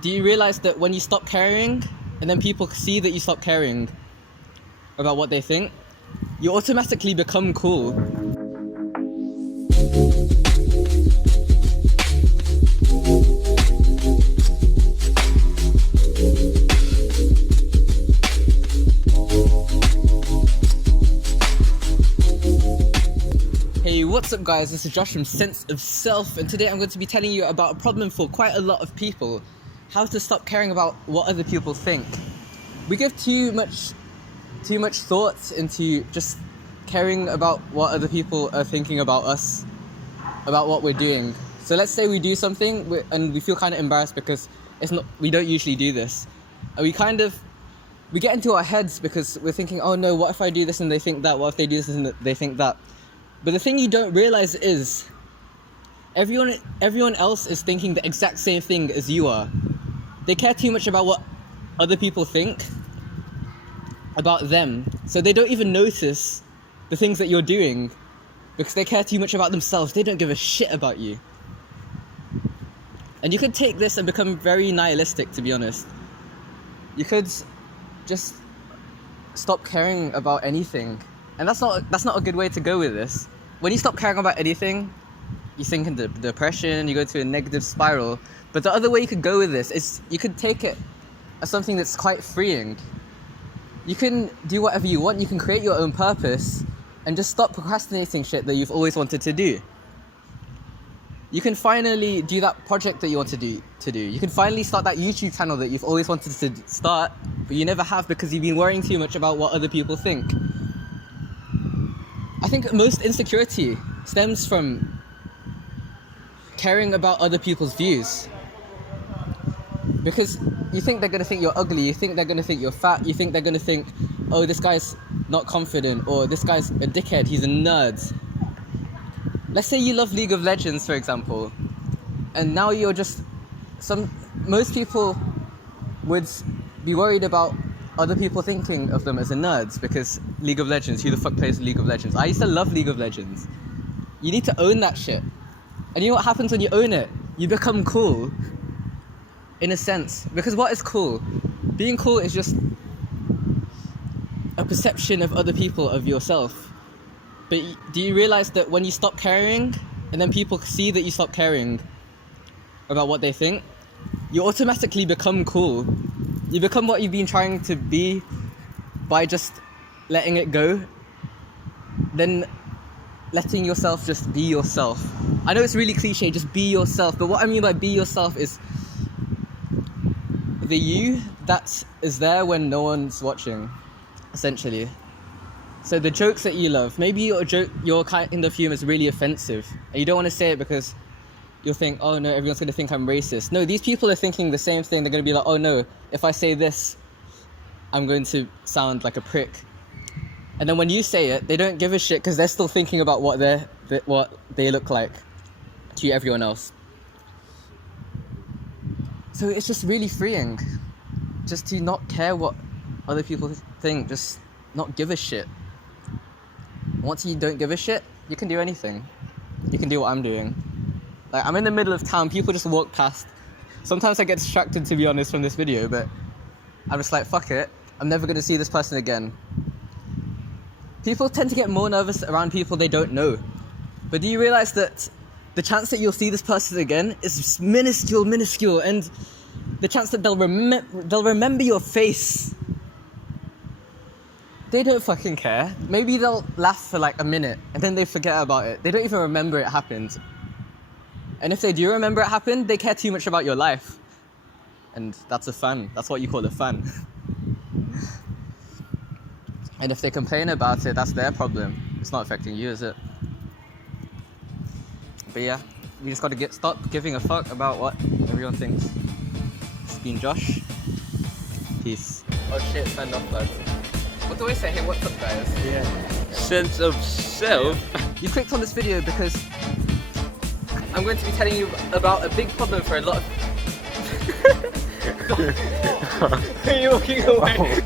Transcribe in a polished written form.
do you realize that when you stop caring, and then people see that you stop caring about what they think, you automatically become cool? Hey, what's up guys, this is Josh from Sense of Self, and today I'm going to be telling you about a problem for quite a lot of people: how to stop caring about what other people think. We give too much thought into just caring about what other people are thinking about us, about what we're doing. So let's say we do something and we feel kind of embarrassed because we don't usually do this. And we get into our heads because we're thinking, oh no, what if I do this and they think that? What if they do this and they think that? But the thing you don't realize is everyone else is thinking the exact same thing as you are. They care too much about what other people think about them, so they don't even notice the things that you're doing because they care too much about themselves. They don't give a shit about you. And you could take this and become very nihilistic, to be honest. You could just stop caring about anything. And that's not a good way to go with this. When you stop caring about anything, you sink into depression, you go to a negative spiral. But the other way you could go with this is you could take it as something that's quite freeing. You can do whatever you want, you can create your own purpose, and just stop procrastinating shit that you've always wanted to do. You can finally do that project that you want to do. You can finally start that YouTube channel that you've always wanted to start, but you never have because you've been worrying too much about what other people think. I think most insecurity stems from caring about other people's views. Because you think they're going to think you're ugly, you think they're going to think you're fat, you think they're going to think, oh, this guy's not confident, or this guy's a dickhead, he's a nerd. Let's say you love League of Legends, for example, and now you're most people would be worried about other people thinking of them as a nerds because League of Legends, who the fuck plays League of Legends? I used to love League of Legends. You need to own that shit. And you know what happens when you own it? You become cool. In a sense. Because what is cool? Being cool is just a perception of other people of yourself. But do you realize that when you stop caring, and then people see that you stop caring about what they think, you automatically become cool. You become what you've been trying to be by just letting it go, then letting yourself just be yourself. I know it's really cliche, just be yourself, but what I mean by be yourself is the you that is there when no one's watching, essentially. So the jokes that you love, maybe your kind of humor is really offensive, and you don't want to say it because you'll think, oh no, everyone's going to think I'm racist. No, these people are thinking the same thing. They're going to be like, oh no, if I say this, I'm going to sound like a prick. And then when you say it, they don't give a shit because they're still thinking about what they look like to everyone else. So it's just really freeing, just to not care what other people think, just not give a shit. Once you don't give a shit, you can do anything. You can do what I'm doing. Like, I'm in the middle of town, people just walk past. Sometimes I get distracted, to be honest, from this video, but I'm just like, fuck it, I'm never going to see this person again. People tend to get more nervous around people they don't know. But do you realize that the chance that you'll see this person again is minuscule, and the chance that they'll remember your face, they don't fucking care. Maybe they'll laugh for like a minute, and then they forget about it. They don't even remember it happened. And if they do remember it happened, they care too much about your life. And that's a fan. That's what you call a fan. And if they complain about it, that's their problem. It's not affecting you, is it? But yeah, we just gotta stop giving a fuck about what everyone thinks. It's been Josh. Peace. Oh shit, sign off, lads. What do I say? Hey, what's up, guys? Yeah. Sense of self. You clicked on this video because I'm going to be telling you about a big problem for a lot of... Are you walking away?